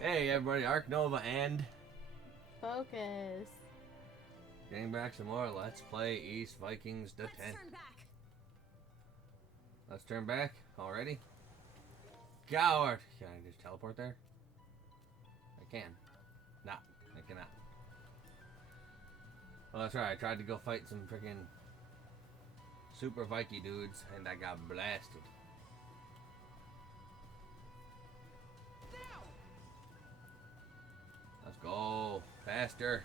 Hey everybody, Arc Nova and Focus. getting back some more Let's Play Ys Vikings the 10th. Let's turn back. Let's turn back already. Coward! Can I just teleport there? I can. Nah, I cannot. Well, that's right. I tried to go fight some freaking super Viking dudes and I got blasted. Let's go faster.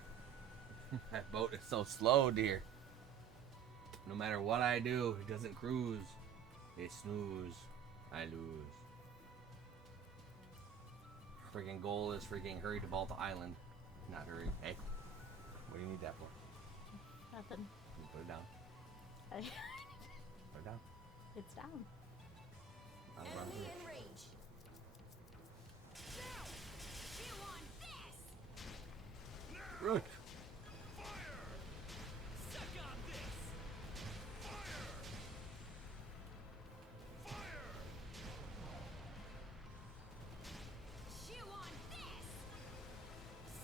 That boat is so slow, dear. No matter what I do, it doesn't cruise. It snooze. I lose. Freaking goal is freaking hurry to Balta Island. Not hurry. Hey, what do you need that for? Nothing. You put it down. Put it down. It's down. Enemy in range. Now, chew on this. Right. Suck on this! Fire! Fire! Chew on this.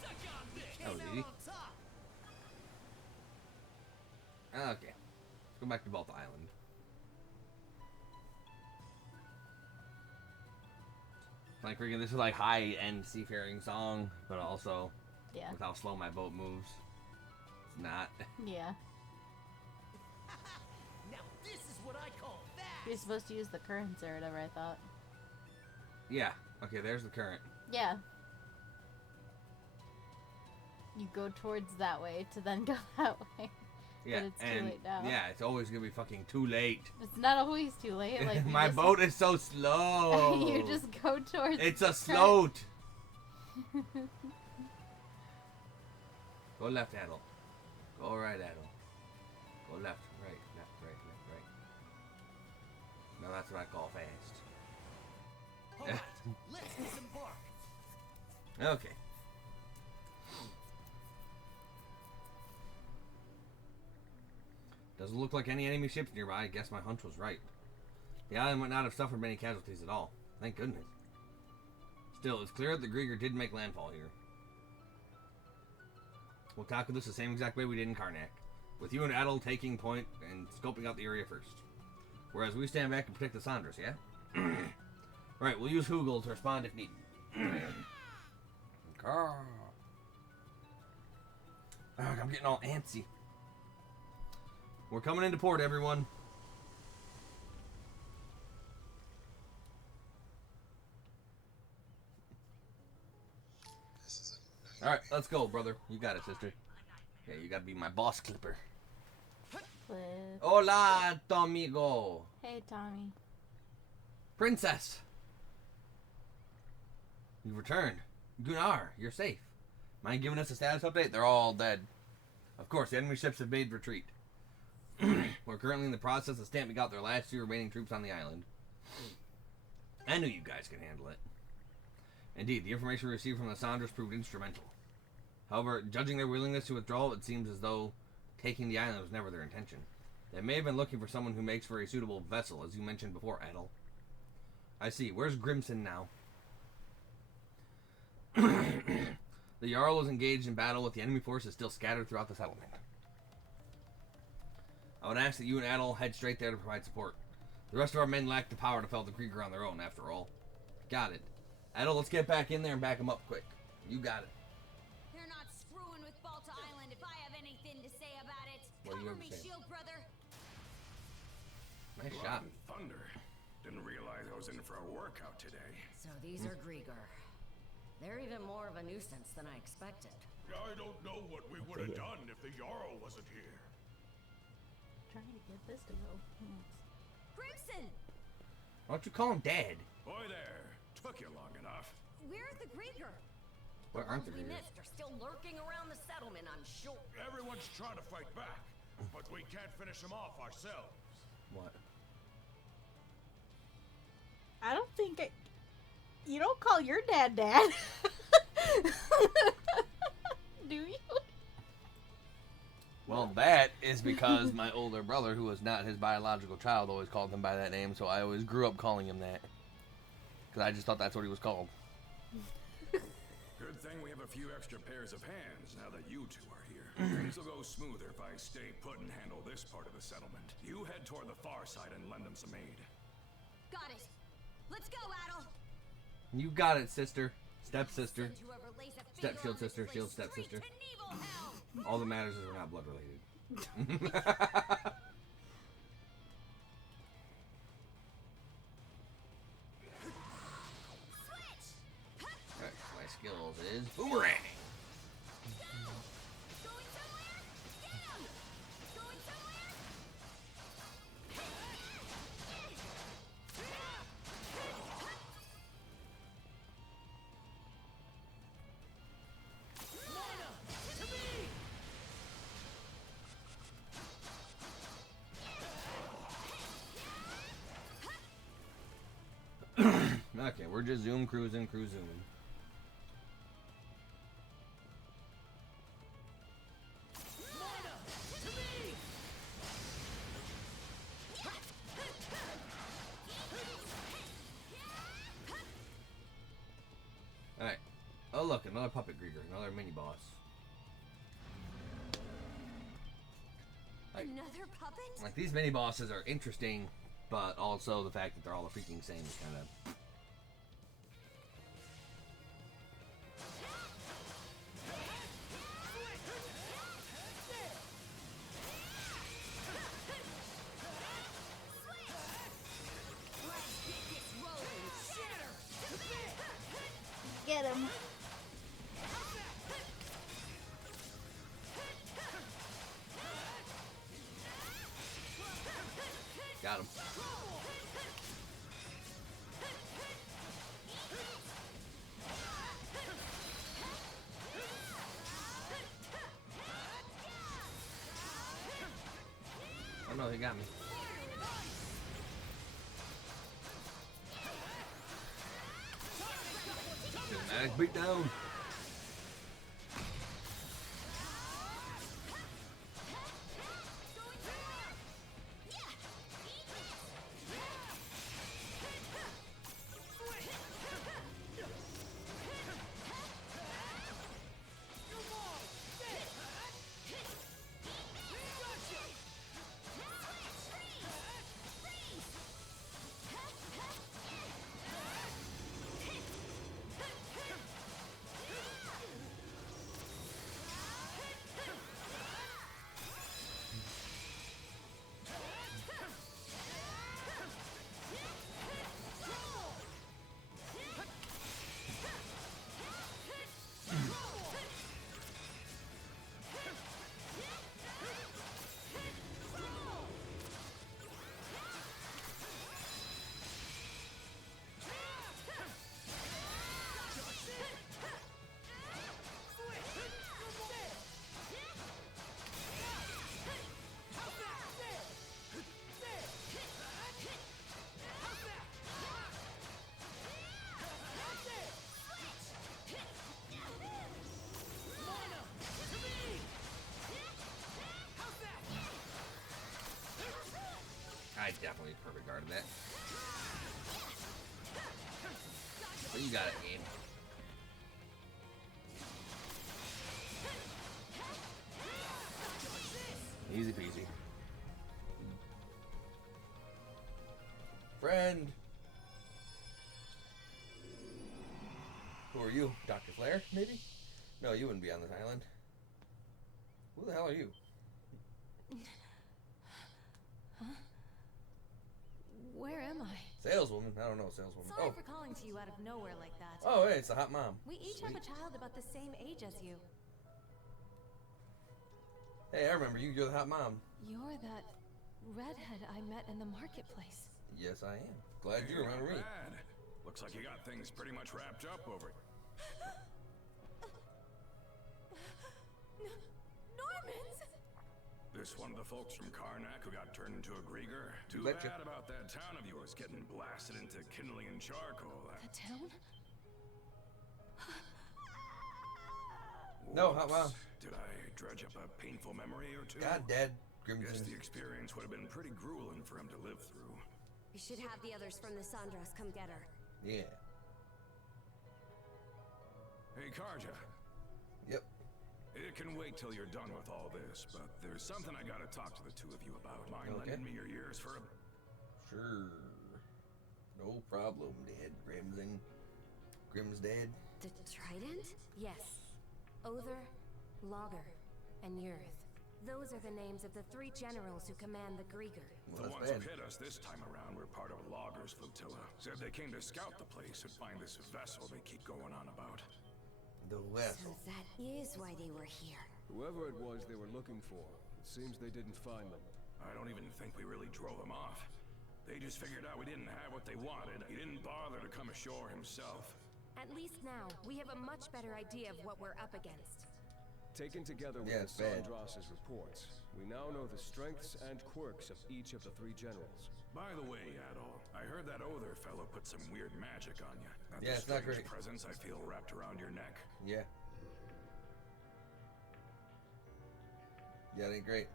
Suck on this! Oh, did he? Okay. Let's go back to Balta Island. Like freaking, this is like high-end seafaring song, but also Yeah. with how slow my boat moves. It's not. Yeah. Now this is what I call You're fast! supposed to use the currents or whatever, I thought. Yeah. Okay, there's the current. Yeah. You go towards that way to then go that way. Yeah, But it's too and late now. yeah, it's always gonna be fucking too late. It's not always too late. Like you My just- boat is so slow. you just go towards. It's a float. Go left, Adel. Go right, Adel. Go left, right, left, right, left, right. Now that's what I call fast. Alright, let's disembark! Okay. Doesn't look like any enemy ships nearby. I guess my hunch was right. The island might not have suffered many casualties at all. Thank goodness. Still, it's clear that the Grieger did make landfall here. We'll tackle this the same exact way we did in Karnak, with you and Adel taking point and scoping out the area first. Whereas we stand back and protect the Sandras, yeah? Right, we'll use Hugel to respond if needed. Ugh, I'm getting all antsy. We're coming into port, everyone. Alright, let's go, brother. You got it, sister. Yeah, you gotta be my boss clipper. Flip. Hola, Tomigo. Hey, Tommy. Princess. You've returned. Gunnar, you're safe. Mind giving us a status update? They're all dead. Of course, the enemy ships have made retreat. We're currently in the process of stamping out their last 2 remaining troops on the island. I knew you guys could handle it. Indeed, the information we received from the Sandras proved instrumental. However, judging their willingness to withdraw, it seems as though taking the island was never their intention. They may have been looking for someone who makes for a suitable vessel, as you mentioned before, Adel. I see. Where's Grimson now? The Jarl is engaged in battle with the enemy forces still scattered throughout the settlement. I would ask that you and Adel head straight there to provide support. The rest of our men lack the power to fell the Krieger on their own, after all. Got it. Adel, let's get back in there and back them up quick. You got it. They're not screwing with Balta Island if I have anything to say about it. What do you Cover have to me, say? shield brother. Nice Blood shot. and thunder. Didn't realize I was in for a workout today. So these are Grieger. They're even more of a nuisance than I expected. I don't know what we would have done if the Jarl wasn't here. Trying to get this to go. Crimson, Why don't you call him Dad? Boy there, took you long enough. where's the Grieger? Where aren't the Ones we Griegers? missed are still lurking around the settlement, I'm sure. Everyone's trying to fight back, but we can't finish them off ourselves. What? I don't think you don't call your dad Dad. Do you? Well, that is because my older brother, who was not his biological child, always called him by that name, so I always grew up calling him that. Because I just thought that's what he was called. Good thing we have a few extra pairs of hands now that you two are here. Things will go smoother if I stay put and handle this part of the settlement. You head toward the far side and lend them some aid. Got it. Let's go, Adel. You got it, sister. Stepsister. Send whoever lays a Step finger shield on this sister, place shield step straight sister. to Nibelheim. All that matters is we're not blood related. Switch. Alright, my skills is boomerang. Going somewhere? Get him. Going somewhere? Okay, we're just zoom cruising. Alright. Oh look, another puppet Grieger, another mini boss. Another puppet? Like, these mini bosses are interesting, but also the fact that they're all the freaking same is kind of... Get him. Got him. Oh no, he got me. Cinematic beatdown. I definitely perfect guarded that. But you got it, game. Easy peasy. Friend! Who are you? Dr. Flair, maybe? No, you wouldn't be on this island. Who the hell are you? Where am I? Saleswoman? I don't know, saleswoman. Sorry for calling to you out of nowhere like that. Oh, hey, it's the hot mom. We each have a child about the same age as you. Hey, I remember you. You're the hot mom. You're that redhead I met in the marketplace. Yes, I am. Glad you remember me. Bad. Looks like you got things pretty much wrapped up over. Normans! This one of the folks from Karnak who got turned into a Grieger? Too Betcha. bad about that town of yours getting blasted into kindling and charcoal. The town? No, hot mom. Did I dredge up a painful memory or two? God, Dad. Guess the experience would have been pretty grueling for him to live through. We should have the others from the Sandras come get her. Yeah. Hey Karja. Yep. It can wait till you're done with all this, but there's something I gotta talk to the two of you about. Mind Okay. lending me your ears for a... Sure. No problem, Dad. Grim's dead. The Trident? Yes. Other, Logger, and Yurth. Those are the names of the 3 generals who command the Grieger. Well, The that's ones bad. who hit us this time around were part of Logger's flotilla. Said they came to scout the place and find this vessel they keep going on about. The So vessel. that is why they were here. Whoever it was they were looking for, it seems they didn't find them. I don't even think we really drove them off. They just figured out we didn't have what they wanted. He didn't bother to come ashore himself. At least now, we have a much better idea of what we're up against. Taken together with Yeah, it's bad. Sandras' reports, we now know the strengths and quirks of each of the 3 generals. By the way, Adol, I heard that Other fellow put some weird magic on you. That Yeah, the it's not strange great. presence I feel wrapped around your neck. Yeah. Yeah, it ain't great.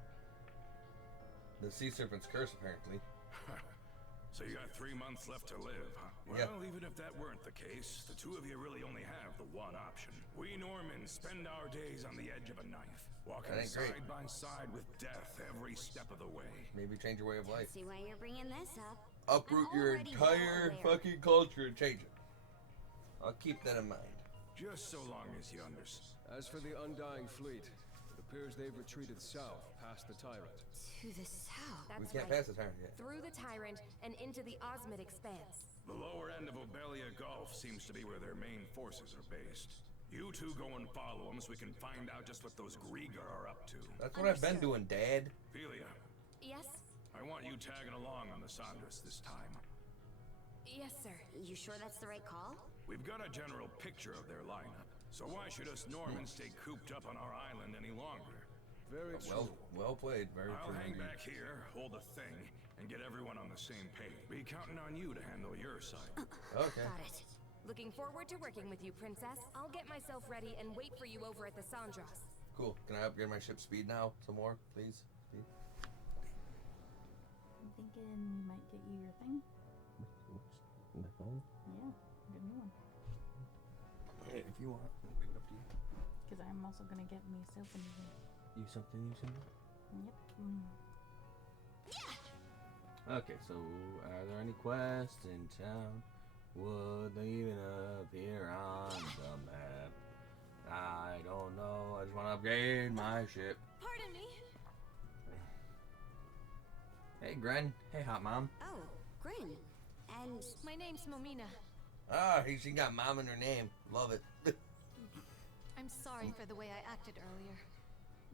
The sea serpent's curse, apparently. So you got 3 months left to live, huh? Well, Yeah. even if that weren't the case, the two of you really only have the one option. We Normans spend our days on the edge of a knife, walking That ain't side great. by side with death every step of the way. Maybe change your way of life. See why you're bringing this up. Uproot I'm your already entire well aware. fucking culture and change it. I'll keep that in mind. Just so long as you understand. As for the Undying Fleet, it appears they've retreated south past the Tyrant. To the south. That's We can't right. pass the time yet. Through the Tyrant and into the Osmid Expanse. The lower end of Obelia Gulf seems to be where their main forces are based. You two go and follow them so we can find out just what those Grieger are up to. That's what I've been Understood. doing, Dad. Philia, Yes? I want you tagging along on the Sandras this time. Yes, sir. You sure that's the right call? We've got a general picture of their lineup, so why should us Normans stay cooped up on our island any longer? Very true. Well played. Very I'll true hang indeed. back here, hold a thing, and get everyone on the same page. Be counting on you to handle your side. Okay. Got it. Looking forward to working with you, Princess. I'll get myself ready and wait for you over at the Sandras. Cool. Can I upgrade my ship speed now? Some more, please? Speed. I'm thinking we might get you your thing. The phone? Yeah, get a new one. If you want. I'll leave it up to you. Because I'm also going to get myself a new one. You something? Yep. Mm. Okay, so are there any quests in town? Would they even appear on the map? I don't know. I just want to upgrade my ship. Pardon me. Hey, Gren. Hey, Hot Mom. Oh, Grin. And My name's Momina. Ah, she got Mom in her name. Love it. I'm sorry for the way I acted earlier.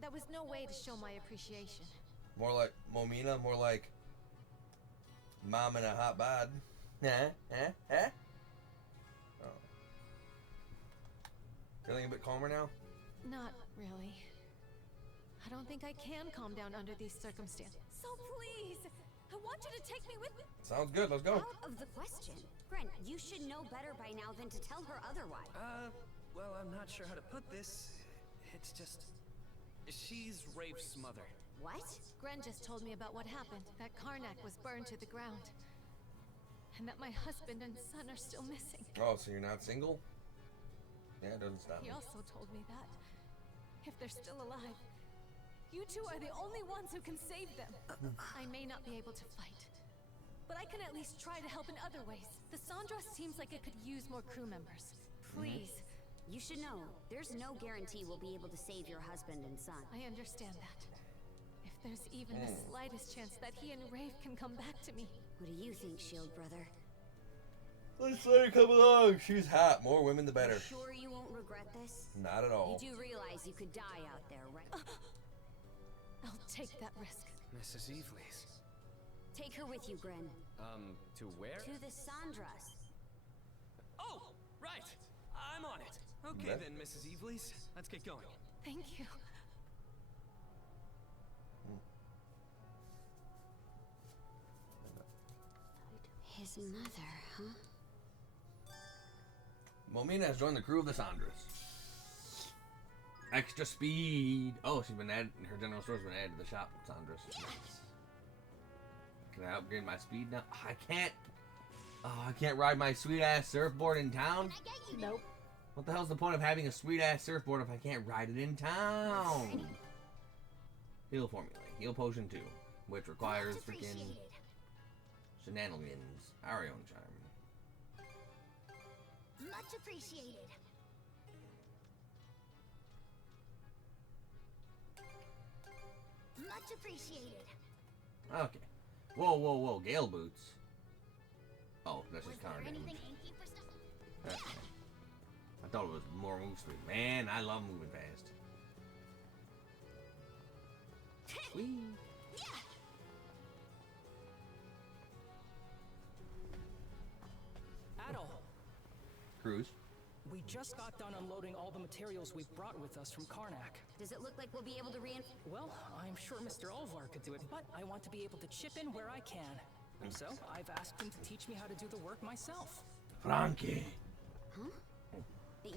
That was no way to show my appreciation. More like Momina, more like Mom in a hot bod. Oh. Feeling a bit calmer now? Not really. I don't think I can calm down under these circumstances. So please, I want you to take me with me. Sounds good. Let's go. out of the question. Grin, you should know better by now than to tell her otherwise. Well, I'm not sure how to put this. It's just... She's Rafe's mother. What? Gren just told me about what happened, that Karnak was burned to the ground. And that my husband and son are still missing. Oh, so you're not single? Yeah, it doesn't stop He me. also told me that, if they're still alive, you two are the only ones who can save them. I may not be able to fight, but I can at least try to help in other ways. The Sandras seems like it could use more crew members. Please. You should know, there's no guarantee we'll be able to save your husband and son. I understand that. If there's even the slightest chance that he and Rafe can come back to me. What do you think, Shield Brother? Let's let her come along. She's hot. More women, the better. Sure you won't regret this? Not at all. You do realize you could die out there, right? I'll take that risk. Mrs. Evelys. Take her with you, Gren. To where? To the Sandras. Oh, right. I'm on it. Okay Okay. then, Mrs. Evelys. Let's get going. Thank you. His mother, huh? Momina has joined the crew of the Sandras. Extra speed. Oh, she's been added. Her general store's been added to the shop. Sandras. Nice. Can I upgrade my speed now? I can't. Oh, I can't ride my sweet ass surfboard in town. Nope. What the hell's the point of having a sweet-ass surfboard if I can't ride it in town? Heal formula. Heal potion 2. Which requires freaking shenanigans. Arion charm. Much appreciated. Much appreciated. Okay. Whoa, whoa, whoa. Gale boots. Oh, that's just counter damage. Anything inky for stuff? That's fine. I thought it was more move speed. Man, I love moving fast. Whee. Adol, Cruise. we just got done unloading all the materials we've brought with us from Karnak. Does it look like we'll be able to Well, I'm sure Mr. Alvar could do it, but I want to be able to chip in where I can. And so, I've asked him to teach me how to do the work myself. Frankie. Huh?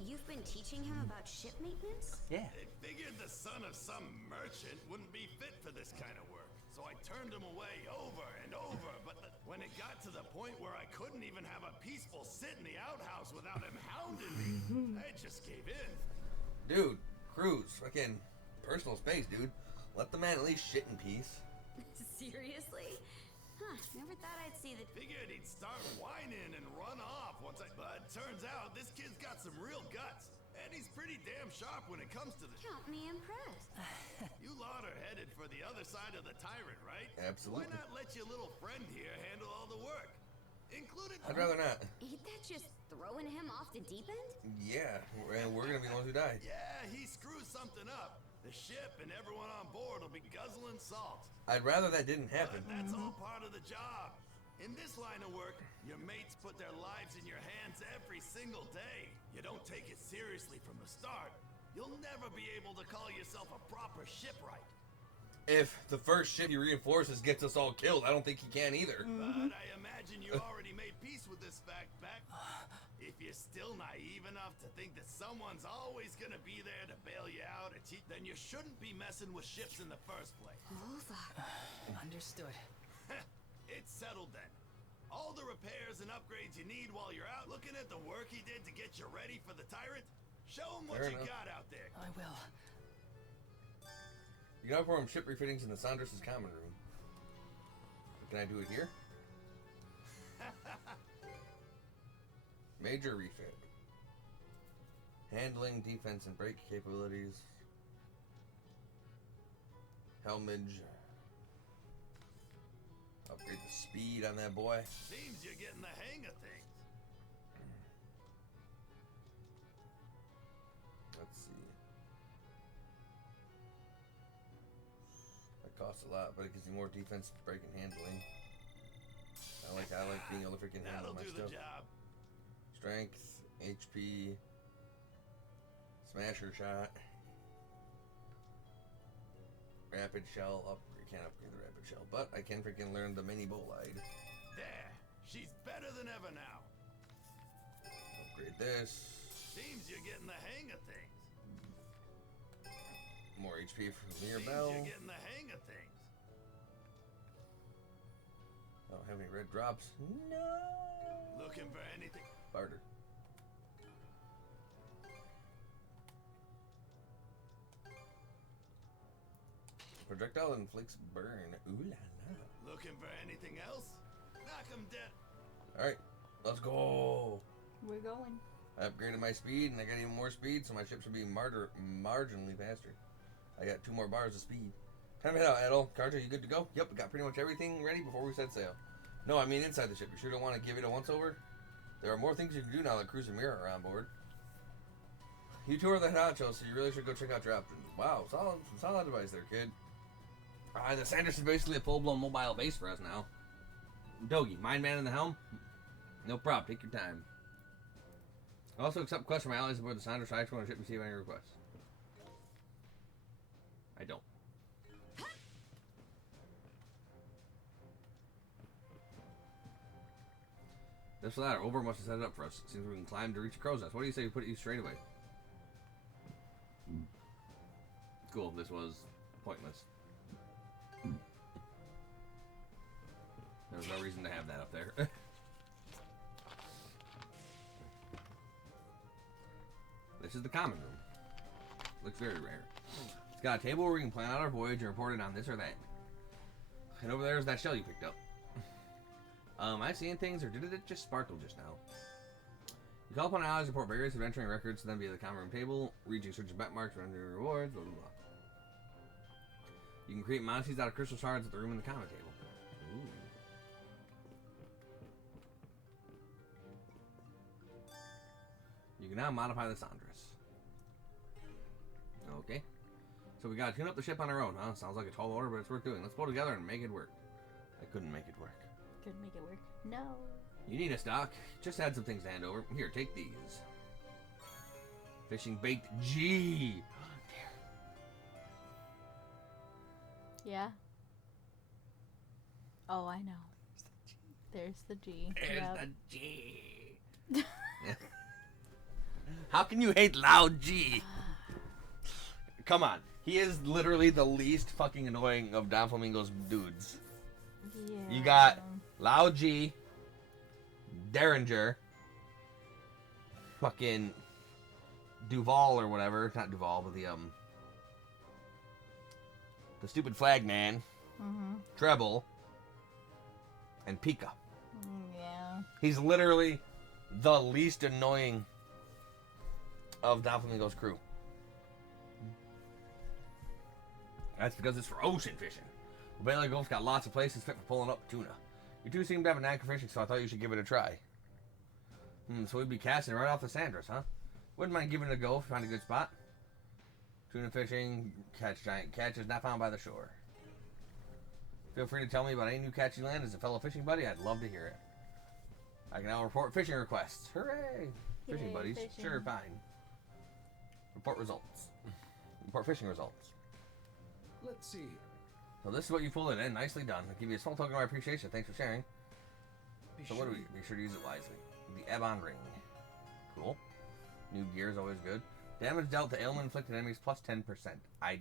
You've been teaching him about ship maintenance? Yeah. They figured the son of some merchant wouldn't be fit for this kind of work. So I turned him away over and over, but when it got to the point where I couldn't even have a peaceful sit in the outhouse without him hounding me, I just gave in. Dude, Cruise. Fucking personal space, dude. Let the man at least shit in peace. Seriously? Huh, never thought I'd see the... Figured he'd start whining and run off once I... But turns out this kid's got some real guts. And he's pretty damn sharp when it comes to the... Count me impressed. You lot are headed for the other side of the tyrant, right? Absolutely. Why not let your little friend here handle all the work? Included... I'd rather not. Ain't that just throwing him off the deep end? Yeah, and we're gonna be the ones who die. Yeah, he screws something up. The ship and everyone on board will be guzzling salt. I'd rather that didn't happen. But that's all part of the job. In this line of work, your mates put their lives in your hands every single day. You don't take it seriously from the start, you'll never be able to call yourself a proper shipwright. If the first ship he reinforces gets us all killed, I don't think he can either. But I imagine you already made peace with this fact back. If you're still naive enough to think that someone's always gonna be there to bail you out or cheat, then you shouldn't be messing with ships in the first place. Understood. It's settled then. All the repairs and upgrades you need while you're out looking at the work he did to get you ready for the tyrant, show him what Fair you enough. got out there. I will. You gotta perform ship refittings in the Saunders' common room. Can I do it here? Major refit. Handling, defense, and brake capabilities. Helmage. Upgrade the speed on that boy. Seems you're getting the hang of things. Let's see. That costs a lot, but it gives you more defense, brake, and handling. I like being able to freaking handle That'll my do stuff. the job. Strength, HP, smasher shot, rapid shell. I can't upgrade the rapid shell, but I can freaking learn the mini bolide. There. She's better than ever now. Upgrade this. Seems you're getting the hang of things. More HP for Mirror Seems Bell. you're getting the hang of things. I don't have any red drops. No. Looking for anything? Barter. Projectile inflicts burn. Ooh la la. Looking for anything else? Knock 'em dead. Alright, let's go. We're going. I upgraded my speed and I got even more speed, so my ship should be marginally faster. I got 2 more bars of speed. Time to head out, Adol. Carter, you good to go? Yep, we got pretty much everything ready before we set sail. No, I mean inside the ship. You sure don't want to give it a once-over? There are more things you can do now that Cruise and Mirror are on board. You two are the honchos, so you really should go check out your options. Wow, solid advice there, kid. The Sanders is basically a full-blown mobile base for us now. Dogi, mind man in the helm? No problem, take your time. Also accept requests from allies aboard the Sanders High on ship receive any requests. I don't. This ladder, Over must have set it up for us. Seems we can climb to reach the crow's nest. What do you say we put you straight away? Cool, this was pointless. There was no reason to have that up there. This is the common room. Looks very rare. It's got a table where we can plan out our voyage and report it on this or that. And over there's that shell you picked up. Am I seeing things, or did it just sparkle just now? You call upon allies to report various adventuring records to them via the common room table, reaching certain benchmarks, rendering rewards, blah blah blah. You can create monsters out of crystal shards at the room in the common table. Ooh. You can now modify the Sandras. Okay. So we gotta tune up the ship on our own, huh? Sounds like a tall order, but it's worth doing. Let's pull together and make it work. I couldn't make it work. Couldn't make it work. No. You need a stock. Just had some things to hand over. Here, take these. Fishing bait G. Yeah. Oh, I know. There's the G. There's Yep. the G. How can you hate Loud G? Come on. He is literally the least fucking annoying of Don Flamingo's dudes. Yeah. You got Loud G, Derringer, fucking Duval or whatever. Not Duval, but the stupid flag man, Treble, and Pika. Yeah. He's literally the least annoying of Don Flamingo's crew. That's because it's for ocean fishing. The Baylor Gulf's got lots of places fit for pulling up tuna. You two seem to have a knack for fishing, so I thought you should give it a try. So we'd be casting right off the Sandras, huh? Wouldn't mind giving it a go if you find a good spot. Tuna fishing, catch giant catches not found by the shore. Feel free to tell me about any new catch you land as a fellow fishing buddy. I'd love to hear it. I can now report fishing requests. Hooray! Fishing Yay, buddies. fishing. Sure, fine. Report results. Report fishing results. Let's see. So this is what you pulled it in. Nicely done. I'll give you a small token of my appreciation. Thanks for sharing. What do we? Be sure to use it wisely. The Ebon Ring. Cool. New gear is always good. Damage dealt to ailment inflicted enemies plus 10%. I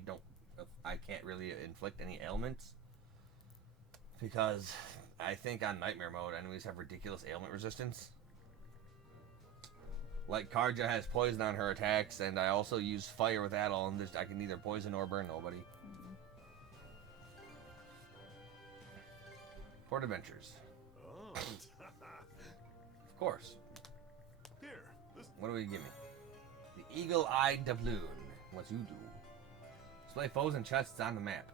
can't really inflict any ailments because I think on Nightmare mode enemies have ridiculous ailment resistance. Like Karja has poison on her attacks, and I also use fire with Adol, and I can neither poison or burn nobody. Port Adventures. Oh. Of course. Here, this. What do we give me? The Eagle-Eyed Doubloon. What you do? Display foes and chests on the map.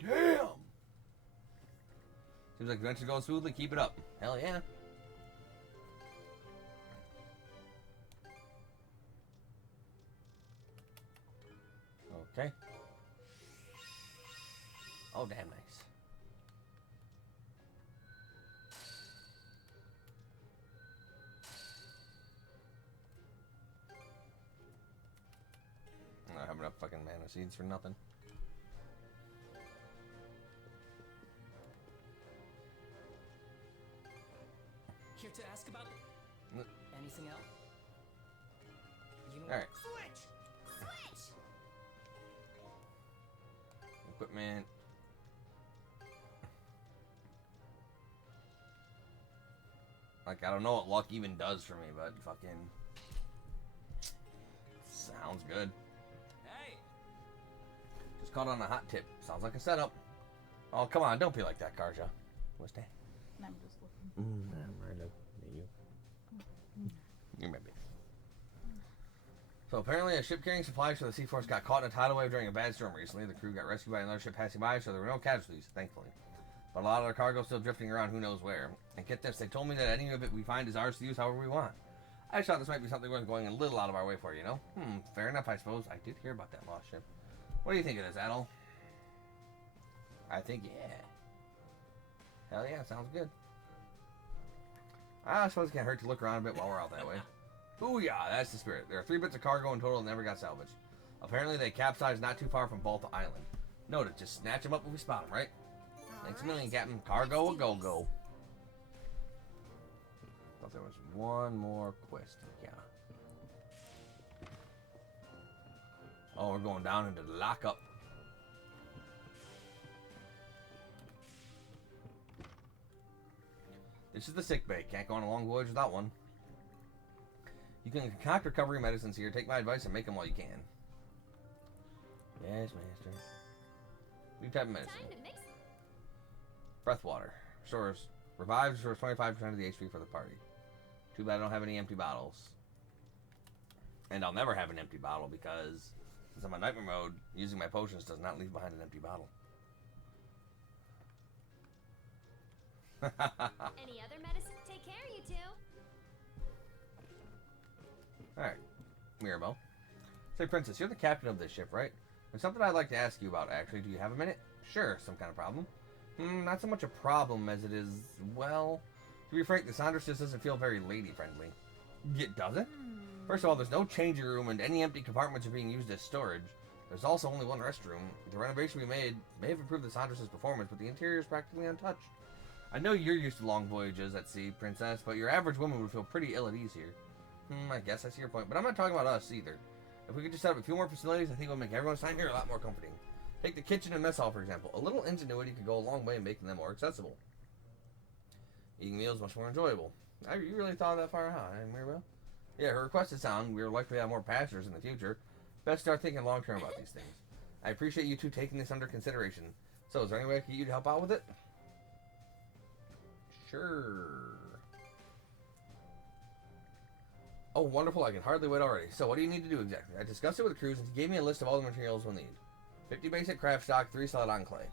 Damn! Seems like the adventure's going smoothly. Keep it up. Hell yeah. Okay. Oh, damn nice. I don't have enough fucking mana seeds for nothing. Here to ask about anything else? You know All right. Switch! Equipment. Like, I don't know what luck even does for me, but fucking sounds good. Hey. Just caught on a hot tip. Sounds like a setup. Oh, come on. Don't be like that, Karja. What's that? I'm just looking. I'm right up you. You may be. So apparently a ship carrying supplies for the Sea Force got caught in a tidal wave during a bad storm recently. The crew got rescued by another ship passing by, so there were no casualties, thankfully. But a lot of their cargo still drifting around who knows where. And get this, they told me that any of it we find is ours to use however we want. I just thought this might be something worth going a little out of our way for, you know? Fair enough, I suppose. I did hear about that lost ship. What do you think of this, Adol? I think, yeah. Hell yeah, sounds good. I suppose it can't hurt to look around a bit while we're out that way. Booyah, that's the spirit. There are 3 bits of cargo in total that never got salvaged. Apparently they capsized not too far from Balta Island. Noted, just snatch them up when we spot them, right? Thanks a million, Captain. Cargo a go-go. Thought there was one more quest. Yeah. Oh, we're going down into the lockup. This is the sick bay. Can't go on a long voyage without one. You can concoct recovery medicines here. Take my advice and make them while you can. Yes, master. New type of medicine. Time to mix. Breath water. Revives, restores 25% of the HP for the party. Too bad I don't have any empty bottles. And I'll never have an empty bottle because since I'm on nightmare mode, using my potions does not leave behind an empty bottle. Any other medicine? Take care, you two. Alright. Mirabelle. Say, Princess, you're the captain of this ship, right? There's something I'd like to ask you about, actually. Do you have a minute? Sure, some kind of problem. Not so much a problem as it is, well... To be frank, the Sondra just doesn't feel very lady-friendly. It doesn't? First of all, there's no changing room, and any empty compartments are being used as storage. There's also only one restroom. The renovation we made may have improved the Sondra' performance, but the interior is practically untouched. I know you're used to long voyages at sea, Princess, but your average woman would feel pretty ill at ease here. I guess I see your point, but I'm not talking about us either. If we could just set up a few more facilities, I think it would make everyone's time here a lot more comforting. Take the kitchen and mess hall, for example. A little ingenuity could go a long way in making them more accessible. Eating meals much more enjoyable. You really thought that far out, huh, Mirabelle? Yeah, her request is sound. We are likely to have more passengers in the future. Best start thinking long term about these things. I appreciate you two taking this under consideration. So, is there any way I can get you to help out with it? Sure. Oh, wonderful. I can hardly wait already. So, what do you need to do exactly? I discussed it with the crews, and he gave me a list of all the materials we'll need. 50 basic craft stock, 3 Celadon clay.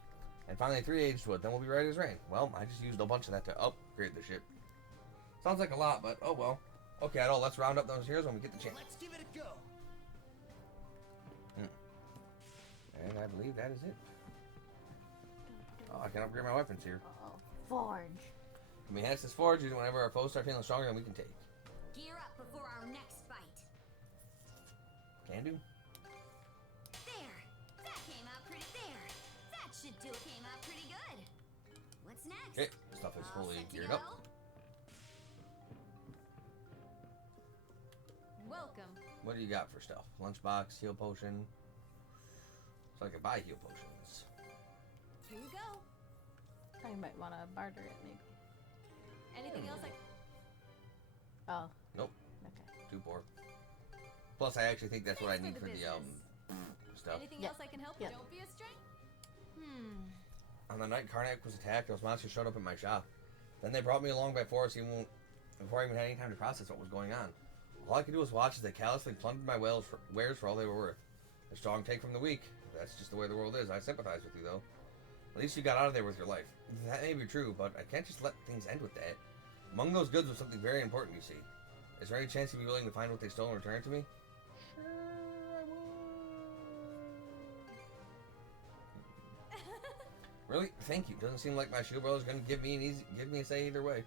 And finally 3 aged wood, then we'll be ready as rain. Well, I just used a bunch of that to upgrade the ship. Sounds like a lot, but oh well. Okay, Adol, let's round up those materials when we get the chance. Let's give it a go. And I believe that is it. Oh, I can upgrade my weapons here. Forge. I mean, enhance this forge using whenever our foes start feeling stronger than we can take. Gear up before our next fight. Can do. There. That came out pretty there. That should do it. Came out pretty good. What's next? Okay, stuff is All fully set to geared go? up. Welcome. What do you got for stuff? Lunchbox, heal potion. So I can buy heal potions. Here you go. I might want to barter it, maybe. Anything else? Oh. Nope. Okay. Too poor. Plus, I actually think that's what I Thanks need for for the the stuff. Anything Yeah. else I can help? Yeah. Don't be a stranger. On the night Karnak was attacked, those monsters showed up at my shop. Then they brought me along by force before I even had any time to process what was going on. All I could do was watch as they callously plundered my wares for all they were worth. A strong take from the weak. That's just the way the world is. I sympathize with you, though. At least you got out of there with your life. That may be true, but I can't just let things end with that. Among those goods was something very important, you see. Is there any chance you'd be willing to find what they stole and return it to me? Sure, I will. Really? Thank you. Doesn't seem like my shield brother's going to give me a say either way.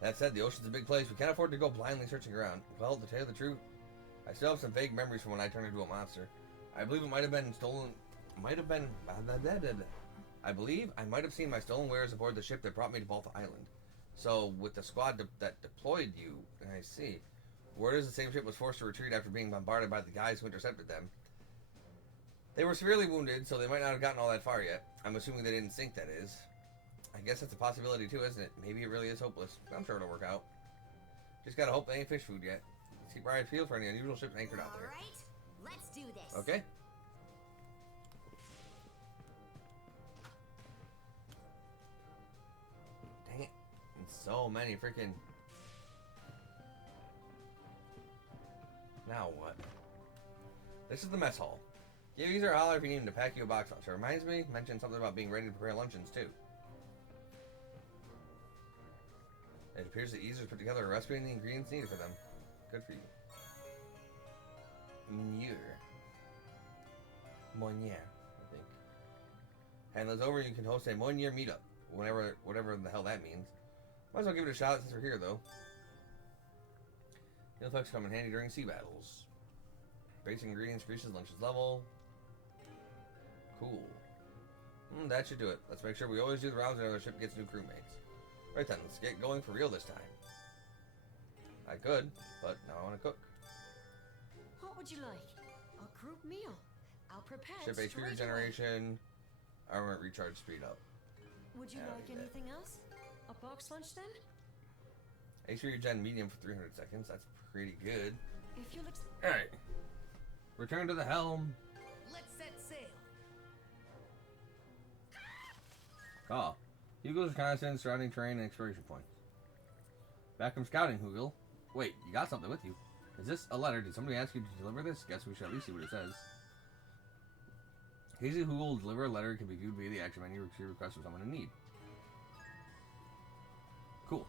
That said, the ocean's a big place. We can't afford to go blindly searching around. Well, to tell you the truth, I still have some vague memories from when I turned into a monster. I believe it might have been stolen. I believe I might have seen my stolen wares aboard the ship that brought me to Balta Island. So, with the squad that deployed you, I see. Word is the same ship was forced to retreat after being bombarded by the guys who intercepted them. They were severely wounded, so they might not have gotten all that far yet. I'm assuming they didn't sink, that is. I guess that's a possibility too, isn't it? Maybe it really is hopeless. I'm sure it'll work out. Just gotta hope they ain't fish food yet. Let's keep our eyes peeled for any unusual ships anchored out there. Alright, let's do this. Okay. Dang it. And so many freaking... Now what? This is the mess hall. Give Ys a holler if you need him to pack you a box lunch. It reminds me, mention something about being ready to prepare luncheons too. It appears that Ys has put together a recipe and the ingredients needed for them. Good for you. Monnier, I think. Hand those over and you can host a Monnier meetup. Whatever the hell that means. Might as well give it a shot since we're here though. Heal effects come in handy during sea battles. Basic ingredients increases lunch's level. Cool. That should do it. Let's make sure we always do the rounds whenever the ship gets new crewmates. Right then, let's get going for real this time. I could, but now I want to cook. What would you like? A group meal. I'll prepare Ship it HP straight away. regeneration. Armor recharge speed up. Would you Yeah, like I need that. anything else? A box lunch then? Exterior gen medium for 300 seconds. That's pretty good. If you'll Alright. Return to the helm. Let's set sail. Oh. Hugo's reconnaissance, surrounding terrain, and exploration points. Back from scouting, Hugel. Wait, you got something with you. Is this a letter? Did somebody ask you to deliver this? Guess we should at least see what it says. Hazy Hugel will deliver a letter. It can be viewed via the action menu. Receive requests from someone in need. Cool.